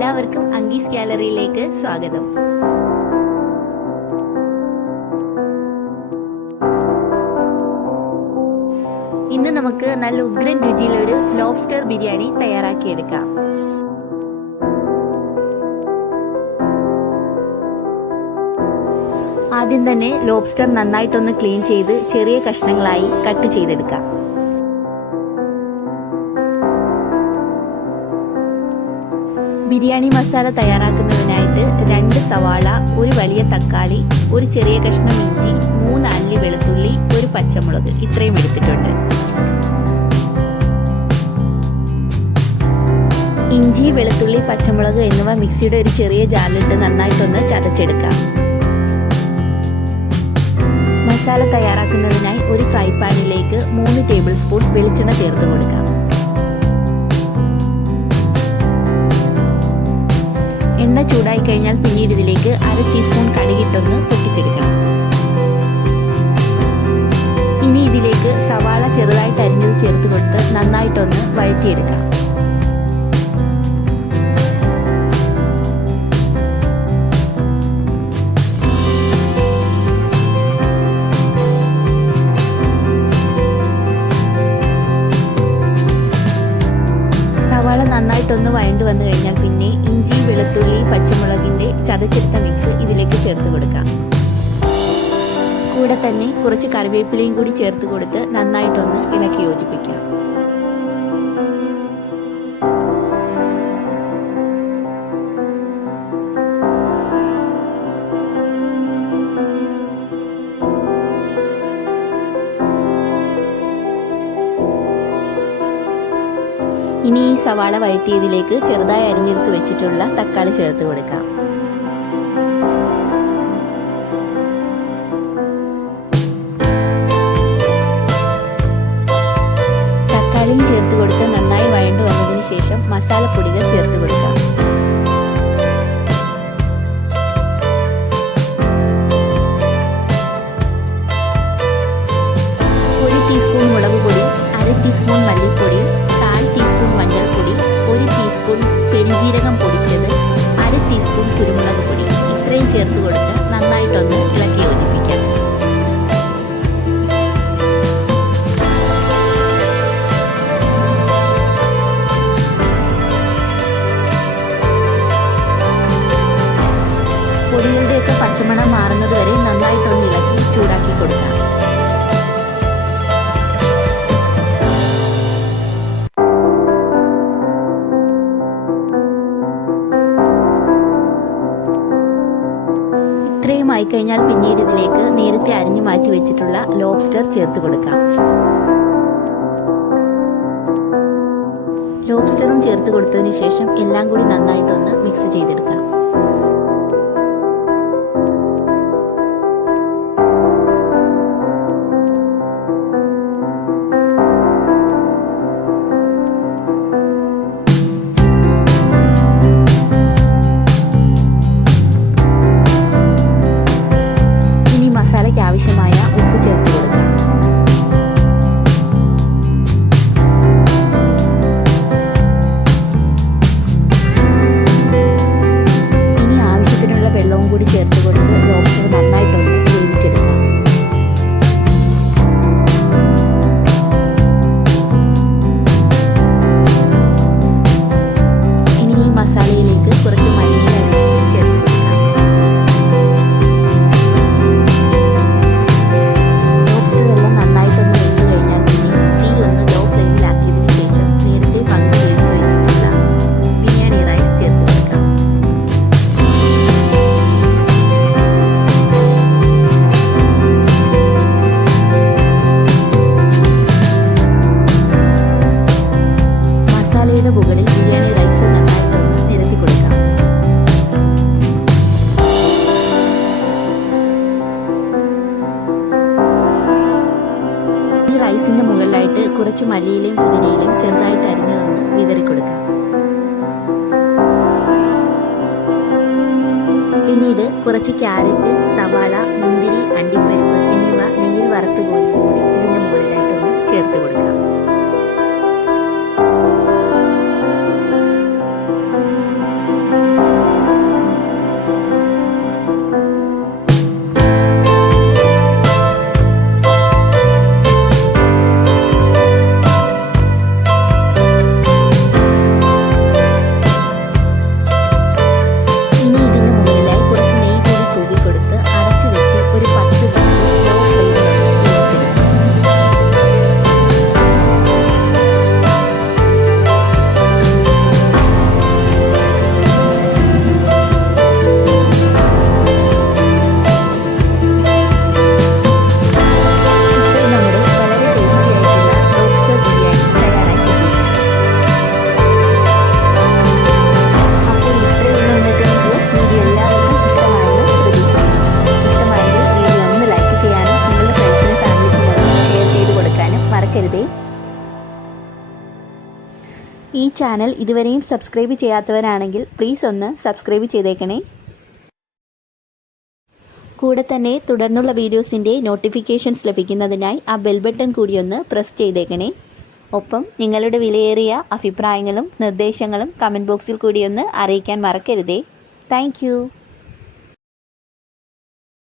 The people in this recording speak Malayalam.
എല്ലാവർക്കും അങ്കീസ് ഗാലറിയിലേക്ക് സ്വാഗതം. ഇന്ന് നമുക്ക് നല്ല ഉഗ്രൻ രുചിയിലൊരു ലോബ്സ്റ്റർ ബിരിയാണി തയ്യാറാക്കിയെടുക്കാം. ആദ്യം തന്നെ ലോബ്സ്റ്റർ നന്നായിട്ടൊന്ന് ക്ലീൻ ചെയ്ത് ചെറിയ കഷ്ണങ്ങളായി കട്ട് ചെയ്തെടുക്കാം. ബിരിയാണി മസാല തയ്യാറാക്കുന്നതിനായിട്ട് 2 സവാള, ഒരു വലിയ തക്കാളി, ഒരു ചെറിയ കഷ്ണം ഇഞ്ചി, 3 അല്ലി വെളുത്തുള്ളി, ഒരു പച്ചമുളക് ഇത്രയും എടുത്തിട്ടുണ്ട്. ഇഞ്ചി, വെളുത്തുള്ളി, പച്ചമുളക് എന്നിവ മിക്സിയുടെ ഒരു ചെറിയ ജാറിലിട്ട് നന്നായിട്ടൊന്ന് ചതച്ചെടുക്കാം. മസാല തയ്യാറാക്കുന്നതിനായി ഒരു ഫ്രൈ പാനിലേക്ക് 3 ടേബിൾ സ്പൂൺ വെളിച്ചെണ്ണ ചേർത്ത് കൊടുക്കാം. എണ്ണ ചൂടായി കഴിഞ്ഞാൽ പിന്നീട് ഇതിലേക്ക് 1/2 ടീസ്പൂൺ കടുകിട്ടൊന്ന് പൊട്ടിച്ചെടുക്കണം. ഇനി ഇതിലേക്ക് സവാള ചെറുതായിട്ട് അരിഞ്ഞത് ചേർത്ത് കൊടുത്ത് നന്നായിട്ടൊന്ന് വഴറ്റിയെടുക്കാം. സവാള നന്നായിട്ടൊന്ന് വഴണ്ടു വന്നു കഴിഞ്ഞാൽ പിന്നെ ഇഞ്ചി, വെളുത്തുള്ളി, പച്ചമുളകിൻ്റെ ചതച്ചെടുത്ത മിക്സ് ഇതിലേക്ക് ചേർത്ത് കൊടുക്കാം. കൂടെ തന്നെ കുറച്ച് കറിവേപ്പിലയും കൂടി ചേർത്ത് കൊടുത്ത് നന്നായിട്ടൊന്ന് ഇളക്കി യോജിപ്പിക്കാം. ഇനി ഈ സവാള വഴറ്റിയതിലേക്ക് ചെറുതായി അരിഞ്ഞെടുത്ത് വെച്ചിട്ടുള്ള തക്കാളി ചേർത്ത് കൊടുക്കാം. തക്കാളിയും ചേർത്ത് കൊടുത്ത് നന്നായി വഴണ്ടു വന്നതിന് ശേഷം മസാലപ്പൊടികൾ ചേർത്ത് കൊടുക്കാം. ഒരു ടീസ്പൂൺ മുളക് പൊടി, 1/2 ടീസ്പൂൺ മല്ലിപ്പൊടി, 1/4 ടീസ്പൂൺ മഞ്ഞൾപ്പൊടി, 1 ടീസ്പൂൺ പെരിഞ്ജീരകം പൊടിച്ചത്, 1/2 ടീസ്പൂൺ കുരുമുളക് പൊടി ഇത്രയും ചേർത്ത് കൊടുത്ത് നന്നായിട്ടൊന്ന് ഇളക്കി യോജിപ്പിക്കാം. പൊടികളുടെയൊക്കെ പച്ചമണം മാറുന്നത് വരെ നന്നായിട്ടൊന്ന് ഇളക്കി ചൂടാക്കി കൊടുക്കാം. ഇത്രയും ആയിക്കഴിഞ്ഞാൽ പിന്നീട് ഇതിലേക്ക് നേരത്തെ അരിഞ്ഞു മാറ്റി വെച്ചിട്ടുള്ള ലോബ്സ്റ്റർ ചേർത്ത് കൊടുക്കാം. ലോബ്സ്റ്ററും ചേർത്ത് കൊടുത്തതിന് ശേഷം എല്ലാം കൂടി നന്നായിട്ടൊന്ന് മിക്സ് ചെയ്തെടുക്കാം. ആവശ്യമായ ഉപ്പ് ചേർത്ത് കൊടുക്കാം. ഇനി ആവശ്യത്തിനുള്ള വെള്ളവും കൂടി ചേർത്ത് കൊടുത്ത് ലോബ്സ്റ്റർ നന്നായിട്ടൊന്ന് വേവിച്ചെടുക്കാം. ഇനി ഈ മസാലയിലേക്ക് കുറച്ച് മല്ലിയില ചേർത്ത് കൊടുക്കാം. മസാലയുടെ മുകളിൽ ബിരിയാണി റൈസ് നന്നായിട്ടൊന്ന് നിരത്തി കൊടുക്കാം. ഈ റൈസിന്റെ മുകളിലായിട്ട് കുറച്ച് മല്ലിയിലയും പുതിനയിലയും ചെറുതായിട്ട് അരിഞ്ഞതൊന്ന് വിതറി കൊടുക്കാം. പിന്നീട് കുറച്ച് ക്യാരറ്റ്, സവാള, മുന്തിരി, അണ്ടിപ്പരിപ്പ് എന്നിവ നെയ്യിൽ വറുത്ത് കോരിയത് കൂടി ഇതിന്റെ മുകളിലായിട്ടൊന്ന് ചേർത്ത് കൊടുക്കാം. ചാനൽ ഇതുവരെയും സബ്സ്ക്രൈബ് ചെയ്യാത്തവരാണെങ്കിൽ പ്ലീസ് ഒന്ന് സബ്സ്ക്രൈബ് ചെയ്തേക്കണേ. കൂടെ തന്നെ തുടർന്നുള്ള വീഡിയോസിൻ്റെ നോട്ടിഫിക്കേഷൻസ് ലഭിക്കുന്നതിനായി ആ ബെൽ ബട്ടൺ കൂടി ഒന്ന് പ്രസ് ചെയ്തേക്കണേ. ഒപ്പം നിങ്ങളുടെ വിലയേറിയ അഭിപ്രായങ്ങളും നിർദ്ദേശങ്ങളും കമൻറ്റ് ബോക്സിൽ കൂടി ഒന്ന് അറിയിക്കാൻ മറക്കരുതേ. താങ്ക്